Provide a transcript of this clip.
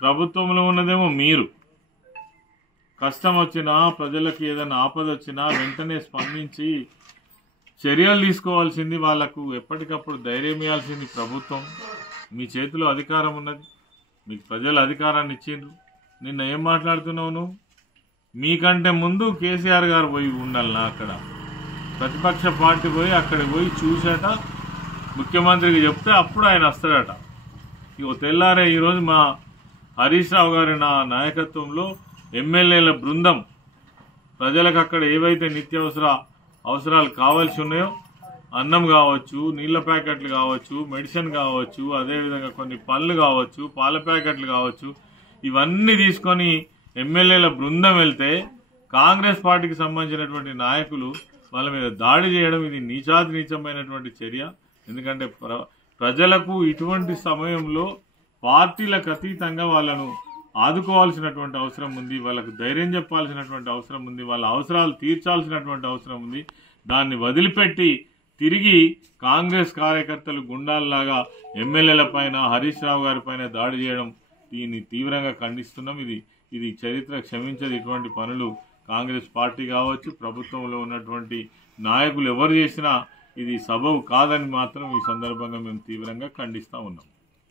ప్రభుత్వంలో ఉన్నదేమో మీరు. కష్టం వచ్చినా, ప్రజలకు ఏదైనా ఆపద వచ్చినా వెంటనే స్పందించి చర్యలు తీసుకోవాల్సింది, వాళ్లకు ఎప్పటికప్పుడు ధైర్యం ఇవ్వాల్సింది ప్రభుత్వం. మీ చేతిలో అధికారం ఉన్నది, మీకు ప్రజలు అధికారాన్ని ఇచ్చిండ్రు. నిన్న ఏం మాట్లాడుతున్నావు నువ్వు? మీకంటే ముందు కేసీఆర్ గారు పోయి ఉండాలన్నా, అక్కడ ప్రతిపక్ష పార్టీ పోయి అక్కడికి పోయి చూసాట, ముఖ్యమంత్రికి చెప్తే అప్పుడు ఆయన వస్తాడట. ఇక తెల్లారే ఈరోజు మా హరీష్ రావు గారి నాయకత్వంలో ఎమ్మెల్యేల బృందం ప్రజలకు అక్కడ ఏవైతే నిత్యావసర అవసరాలు కావాల్సి ఉన్నాయో, అన్నం కావచ్చు, నీళ్ల ప్యాకెట్లు కావచ్చు, మెడిసిన్ కావచ్చు, అదేవిధంగా కొన్ని పళ్ళు కావచ్చు, పాల ప్యాకెట్లు కావచ్చు, ఇవన్నీ తీసుకొని ఎమ్మెల్యేల బృందం వెళ్తే కాంగ్రెస్ పార్టీకి సంబంధించినటువంటి నాయకులు వాళ్ళ మీద దాడి చేయడం ఇది నీచాతి నీచమైనటువంటి చర్య. ఎందుకంటే ప్రజలకు ఇటువంటి సమయంలో పార్టీలకు అతీతంగా వాళ్ళను ఆదుకోవాల్సినటువంటి అవసరం ఉంది, వాళ్ళకు ధైర్యం చెప్పాల్సినటువంటి అవసరం ఉంది, వాళ్ళ అవసరాలు తీర్చాల్సినటువంటి అవసరం ఉంది. దాన్ని వదిలిపెట్టి తిరిగి కాంగ్రెస్ కార్యకర్తలు గుండాల్లాగా ఎమ్మెల్యేల పైన, హరీష్ రావు గారి పైన దాడి చేయడం దీన్ని తీవ్రంగా ఖండిస్తున్నాం. ఇది చరిత్ర క్షమించదు. ఇటువంటి పనులు కాంగ్రెస్ పార్టీ కావచ్చు, ప్రభుత్వంలో ఉన్నటువంటి నాయకులు ఎవరు చేసినా ఇది సబబు కాదని మాత్రం ఈ సందర్భంగా మేము తీవ్రంగా ఖండిస్తూ ఉన్నాం.